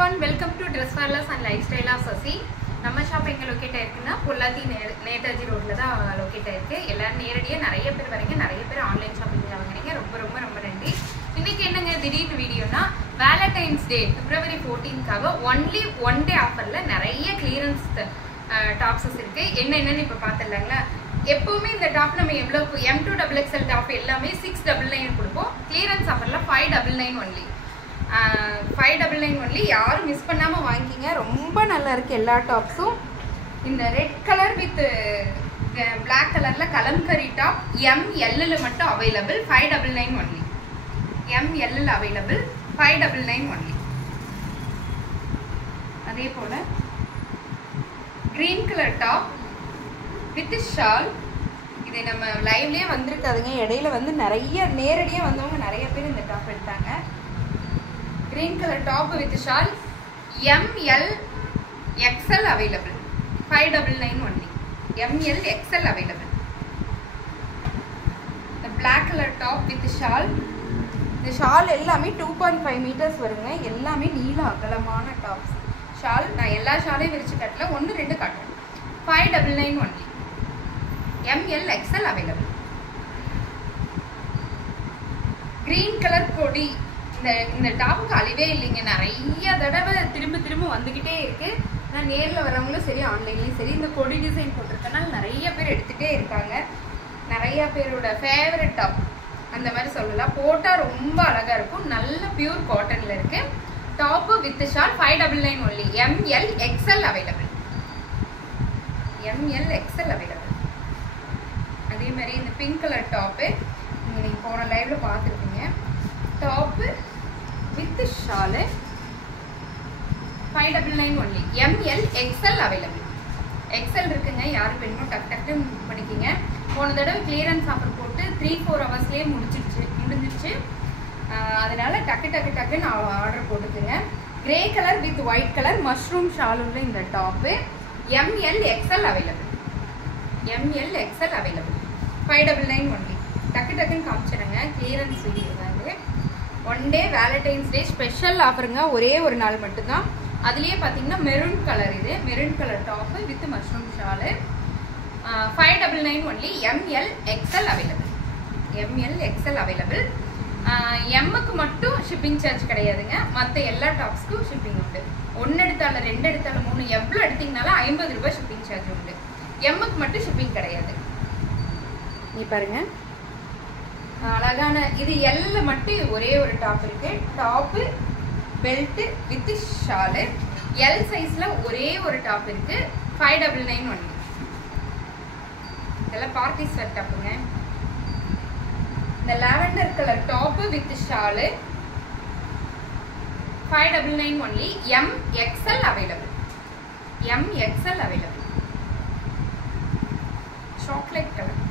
everyone, welcome to Dress Parlors and Lifestyle of Sasi. நம்ம shop எங்க locate ஆயிருக்குன்னா பொள்ளாச்சி நேதாஜி ரோட்ல தான் லொகேட் ஆயிருக்கு. எல்லாரும் நேரடியா நிறைய பேர் வரீங்க, நிறைய பேர் ஆன்லைன் ஷாப்பிங்ல வாங்குறீங்க. ரொம்ப நன்றி. இன்னைக்கு என்னங்க திடீர்னு வீடியோனா வேலண்டைன்ஸ் டே February 14க்காக ஒன்லி ஒன் டே ஆஃபர்ல நிறைய கிளியரன்ஸ் டாப்ஸஸ் இருக்கு. என்னன்னு இப்ப பாத்துடலாங்களா? எப்பவுமே இந்த டாப் நம்ம எவ்வளவு M2XXL டாப் எல்லாமே 699 கொடுப்போம். கிளியரன்ஸ் ஆஃபர்ல 599 ஒன்லி. 599 ஒன்லி. யாரும் மிஸ் பண்ணாம வாங்கிக்கிங்க. ரொம்ப நல்லா இருக்கு எல்லா டாப்ஸும். இந்த ரெட் கலர் வித் பிளாக் கலர்ல கலம்கரி டாப் ML மட்டும் available. 599 only. ML available. 599 only. அதே போல green colour top with shawl. இது நம்ம லைவ்லயே வந்திருக்காதுங்க. இடையில வந்து நிறைய நேரடியா வந்தவங்க நிறைய பேர் இந்த டாப் எடுத்தாங்க. green color top with shawl ML XL available. 599 only. ML XL available. The black color top with shawl. The shawl எல்லாமே 2.5 meters வருங்க. எல்லாமே நீள அகலமான டாப்ஸ். ஷால் நான் எல்லா ஷாலையும் விரிச்சு காட்டல, ஒன்று ரெண்டு காட்டுறேன். 599 only. ML XL available. green color கொடி. இந்த டாப்புக்கு அழிவே இல்லைங்க. நிறைய தடவை திரும்ப வந்துகிட்டே இருக்கு. நான் நேரில் வரவங்களும் சரி, ஆன்லைன்லயும் சரி, இந்த கொடி டிசைன் போட்டிருக்கனால நிறைய பேர் எடுத்துகிட்டே இருக்காங்க. நிறைய பேரோட ஃபேவரட் டாப் அந்த மாதிரி சொல்லலாம். போட்டால் ரொம்ப அழகா இருக்கும். நல்ல பியூர் காட்டன்ல இருக்கு. Top with shawl 599 only. ML XL available. ML XL available. அதே மாதிரி இந்த பிங்க் கலர் டாப்பு நீங்கள் போன லைவ்ல பார்த்துருப்பீங்க. Top with shawl 599 only. ML XL available. XL இருக்குங்க. யாருக்கு வேணுமோ டக்கு புக் பண்ணிக்கிங்க. போன தடவை கிளியரன்ஸ் ஆஃபர் போட்டு 3-4 ஹவர்ஸ்லேயே முடிஞ்சிருச்சு. அதனால டக்குன்னு ஆர்டர் போட்டுக்குங்க. Grey colour with white colour mushroom shawl உள்ள இந்த top ML XL available. ML XL available. 599 only. டக்குன்னு காமிச்சிடுங்க. கிளியரன்ஸ் வீடியோ தான் இது. One day valentine's day special ஆஃபருங்க. ஒரே ஒரு நாள் மட்டும்தான். அதுலேயே பார்த்தீங்கன்னா மெரூன் கலர். இது maroon colour top with mushroom shawl 599 only. ML XL available. ML XL available. எம்முக்கு மட்டும் ஷிப்பிங் சார்ஜ் கிடையாதுங்க. மற்ற எல்லா டாப்ஸ்க்கும் ஷிப்பிங் உண்டு. 1 எடுத்தாலும் 2 எடுத்தாலும் 3 எவ்வளோ எடுத்தீங்கனாலும் 50 ரூபாய் ஷிப்பிங் சார்ஜ் உண்டு. எம்முக்கு மட்டும் ஷிப்பிங் கிடையாது. நீ பாருங்க அழகான இது எல்ல மட்டும் ஒரே ஒரு டாப் இருக்கு. Top belt with shawl L சைஸ்ல ஒரே ஒரு டாப் இருக்கு. 599 ஒன்லி. இதெல்லாம் பார்ட்டி ஸ்வெட் டாப்புங்க. இந்த lavender colour top with shawl 599 only. MXL available. MXL available. Chocolate colour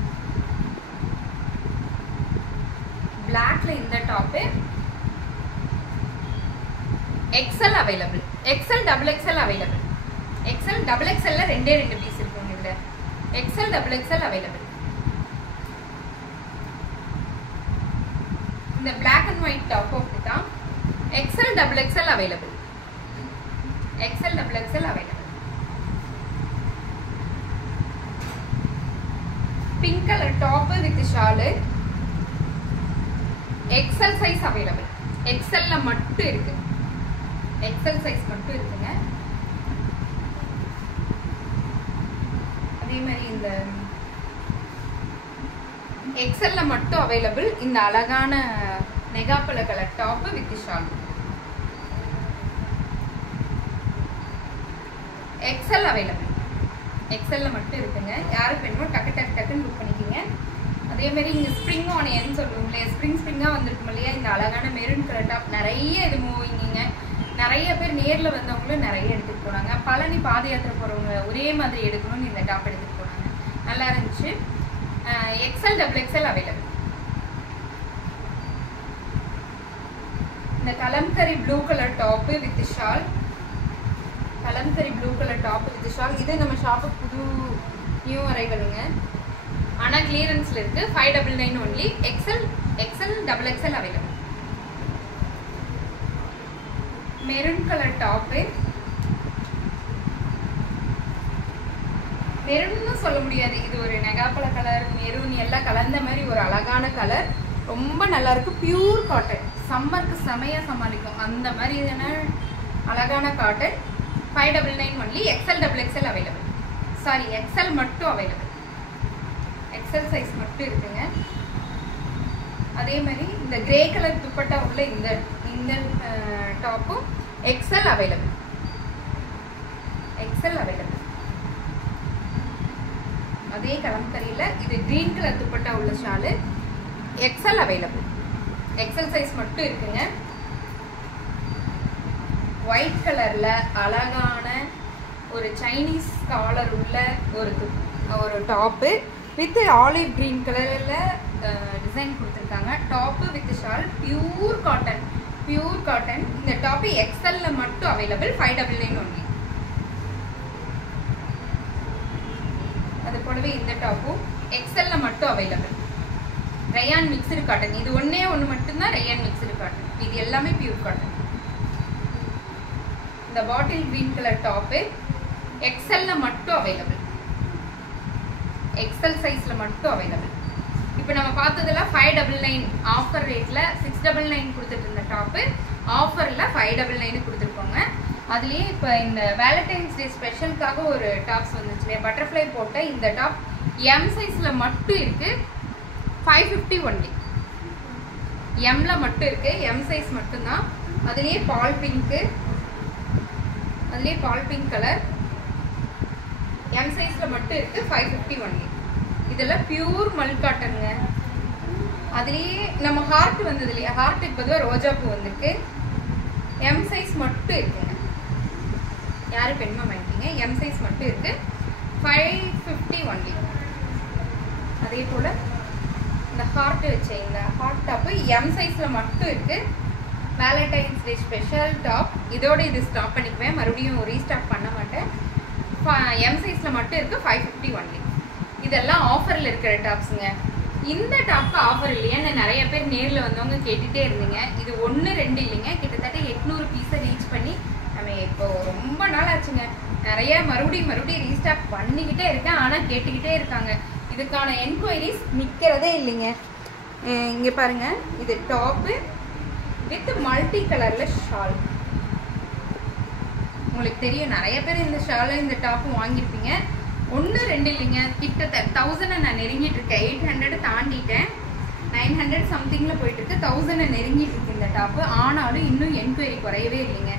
பிளாக்ல இந்த top XL available. XL XXL available. XL XXL ரெண்டே பீஸ் இருக்கும் இதுல. XL XXL available. இந்த பிளாக் அண்ட் ஒயிட் டாப் அப்படிதான். XL XXL available. XL XXL available. Pink colour top with shawl XL size available. XL மட்டும் இருக்கு. XL size மட்டும் இருக்குங்க. அதே மாதிரி இந்த XL மட்டும் அவைலபிள். இந்த அழகான நெகாப்பழ colour top with shawl XL available. XL மட்டும் இருக்குங்க. யாருக்கு வேணுமோ டக்குன்னு புக் பண்ணிக்கிங்க. அதே மாதிரி இங்கே ஸ்ப்ரிங் ஆனியன் சொல்லுவோம் இல்லையா, ஸ்ப்ரிங்காக வந்திருக்கும் இல்லையா. இந்த அழகான மெரூன் கலர் டாப் நிறைய இது மூவிங்க. நிறைய பேர் நேரில் வந்தவங்களும் நிறைய எடுத்துகிட்டு போனாங்க. பழனி பாத யாத்திரை போகிறவங்க ஒரே மாதிரி எடுக்கணும்னு இந்த டாப் எடுத்துகிட்டு போனாங்க. நல்லா இருந்துச்சு. XL XXL available. இந்த Kalamkari blue colour top with shawl. Kalamkari blue colour top with shawl. இது நம்ம ஷாப்பு புது நியூ அரைவலுங்க. ஆனால் கிளியரன்ஸ்ல இருக்கு. 599 only. XL XXL available. Maroon colour top. மெரூன்னு சொல்ல முடியாது, இது ஒரு நெகாப்பழ கலர், மெரூன் எல்லாம் கலந்த மாதிரி ஒரு அழகான கலர். ரொம்ப நல்லா இருக்கு. பியூர் காட்டன், சம்மருக்கு செமையா சமாளிக்கும் அந்த மாதிரியான அழகான cotton. 599 only. XL double XL available. Sorry, XL மட்டும் அவைலபிள். எக்ஸ்எல் சைஸ் மட்டும் இருக்குங்க. அதே மாதிரி இந்த கிரே கலர் துப்பட்டா உள்ள இந்த டாப்பும் எக்ஸ்எல் அவைலபிள். XL available. அதே கலம்கரியில இது கிரீன் கலர் துப்பட்டா உள்ள shawl XL available. XL size மட்டும் இருக்குங்க. ஒயிட் கலர்ல அழகான ஒரு சைனீஸ் காலர் உள்ள ஒரு டாப்பு வித் ஆலிவ் கிரீன் கலர்ல டிசைன் கொடுத்துருக்காங்க. Top with shawl. Pure cotton. Pure cotton. இந்த டாப்பு எக்ஸ்எல்ல மட்டும் அவைலபிள். 599 ஒன்லி. அது போலவே இந்த டாப்பும் எக்ஸ்எல்ல மட்டும் அவைலபிள். Rayon mixed cotton. இது ஒன்னே ஒன்று மட்டும்தான் ரயான் மிக்ஸ்டு காட்டன். இது எல்லாமே பியூர் காட்டன். இந்த பாட்டில் கிரீன் கலர் டாப்பு எக்ஸ்எல்ல மட்டும் அவைலபிள். எக்ஸ்எல் சைஸ்ல மட்டும் அவைலபிள். இப்போ நம்ம பார்த்ததெல்லாம் 599 ஆஃபர் ரேட்ல 699 கொடுத்துட்டு இருந்த டாப்பு ஆஃபர்ல 599 கொடுத்துருக்கோங்க. அதுலயே இப்போ இந்த வேலண்டைன்ஸ் டே ஸ்பெஷலுக்காக ஒரு டாப்ஸ் வந்துச்சு, பட்டர்ஃப்ளை போட்ட இந்த டாப் எம் சைஸ்ல மட்டும் இருக்கு. 550 ஒன்லி. எம்ல மட்டும் இருக்கு. எம் சைஸ் மட்டும்தான். அதுலயே பால் பிங்க். அதுலயே பால் பிங்க் கலர் எம் சைஸ்ல மட்டும் இருக்கு. 550 ஒன்லி. இதெல்லாம் பியூர் மல் காட்டனுங்க. அதுலயே நம்ம ஹார்ட் வந்தது இல்லையா, ஹார்ட்டுக்கு பதிலாக ரோஜா பூ வந்திருக்கு. எம் சைஸ் மட்டும் இருக்குங்க. யாரு பெண்மா வாங்கிட்டீங்க. எம் சைஸ் மட்டும் இருக்கு. 550 ஒன்லி. அதே போல இந்த ஹார்ட் வச்ச இந்த ஹார்ட் டாப்பு எம் சைஸ்ல மட்டும் இருக்கு. Valentine's day special top. இதோட இது ஸ்டாப் பண்ணிக்குவேன், மறுபடியும் ரீஸ்டாக் பண்ண மாட்டேன். எம் சைஸ்ல மட்டும் இருக்கு. 550 ஒன்லி. இதெல்லாம் ஆஃபர்ல இருக்கிற டாப்ஸுங்க. இந்த டாப்க்கு ஆஃபர் இல்லையான்னு நிறைய பேர் நேரில் வந்தவங்க கேட்டுட்டே இருந்தீங்க. இது 1 2 இல்லைங்க, கிட்டத்தட்ட 800 பீஸை ரீச் பண்ணி நம்ம இப்போ ரொம்ப நாள் ஆச்சுங்க. நிறைய மறுபடியும் ரீஸ்டாக் பண்ணிக்கிட்டே இருக்கேன். ஆனால் கேட்டுக்கிட்டே இருக்காங்க. இதுக்கான என்கொயரிஸ் நிற்கிறதே இல்லைங்க. இங்கே பாருங்க, இது டாப்பு வித் மல்டி கலர்ல ஷால். உங்களுக்கு தெரியும், நிறைய பேர் இந்த ஷாலை இந்த டாப்பும் வாங்கியிருப்பீங்க. 1 2 இல்லைங்க, கிட்டத்தட்ட 1000 நான் நெருங்கிட்டு இருக்கேன். 800 தாண்டிட்டேன். 900 சம்திங்ல போயிட்டு இருக்கு. 1000 நெருங்கிட்டு இருக்கு இந்த டாப்பு. ஆனாலும் இன்னும் என்கொயரி குறையவே இல்லைங்க.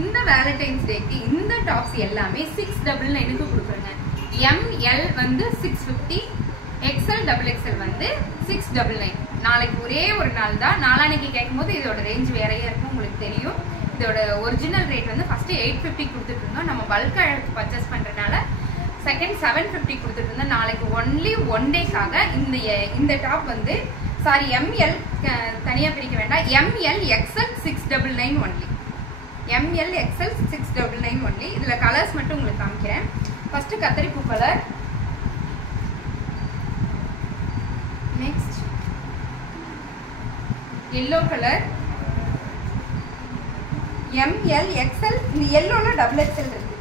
இந்த வேலண்டைன்ஸ் டேக்கு இந்த டாப்ஸ் எல்லாமே 699க்கு கொடுக்குறேங்க. எம்எல் வந்து 650, எக்ஸ்எல் டபுள் எக்ஸ்எல் வந்து 699. நாளைக்கு ஒரே ஒரு நாள் தான். நாளானைக்கு கேட்கும்போது இதோட ரேஞ்ச் வேறையா இருக்கும், உங்களுக்கு தெரியும். இதோட ஒரிஜினல் ரேட் வந்து ஃபர்ஸ்ட் 850 கொடுத்துட்டு இருந்தோம். நம்ம பல்கா எடுத்து பர்ச்சேஸ் பண்றதுனால செகண்ட் 750 கொடுத்துட்டு இருந்தோம். நாளைக்கு ஒன்லி 1 டேக்காக இந்த டாப் வந்து சாரி எம்எல் தனியா பிரிக்க வேண்டாம். ML XL 699 only. ML XL 699 only. இதுல கலர்ஸ் மட்டும் உங்களுக்கு காமிக்கிறேன். ஃபர்ஸ்ட் கத்தரிப்பூ colour, next yellow colour, ML XL. இந்த எல்லோல டபுள் எக்ஸ்எல் இருக்கு.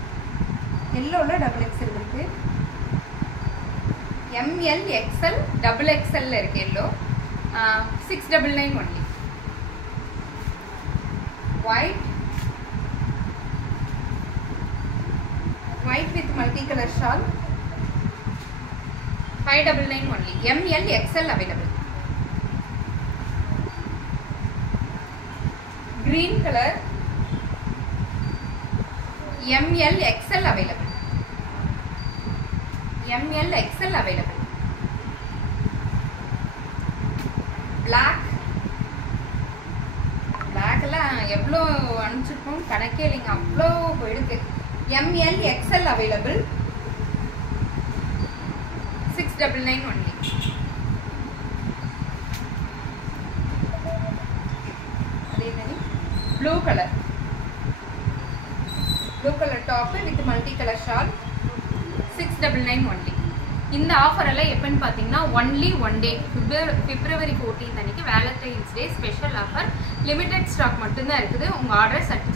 எல்லோல டபுள் எக்ஸ்எல் இருக்கு. எம்எல் எக்ஸ்எல் டபுள் எக்ஸ்எல் இருக்கு. Yellow 699 only. White white with multi color shawl 599 only. ML XL available. Green color ML XL available. ML XL available. Black எல்லாம் எவ்வளோ அனுப்பிச்சிருக்கோம் கணக்கே இல்லைங்க, அவ்வளோ போயிடுக்கு. ML XL available 699 only. அதே மாதிரி blue color top with multi color shawl 699 only. இந்த offer எல்லாம் எப்பன்னு பார்த்தீங்கன்னா ஒன்லி ஒன் டே பிப்ரவரி 14 அன்னைக்கு Valentine's day special offer limited stock மட்டும்தான் இருக்குது. உங்கள் ஆர்டர் சட்டு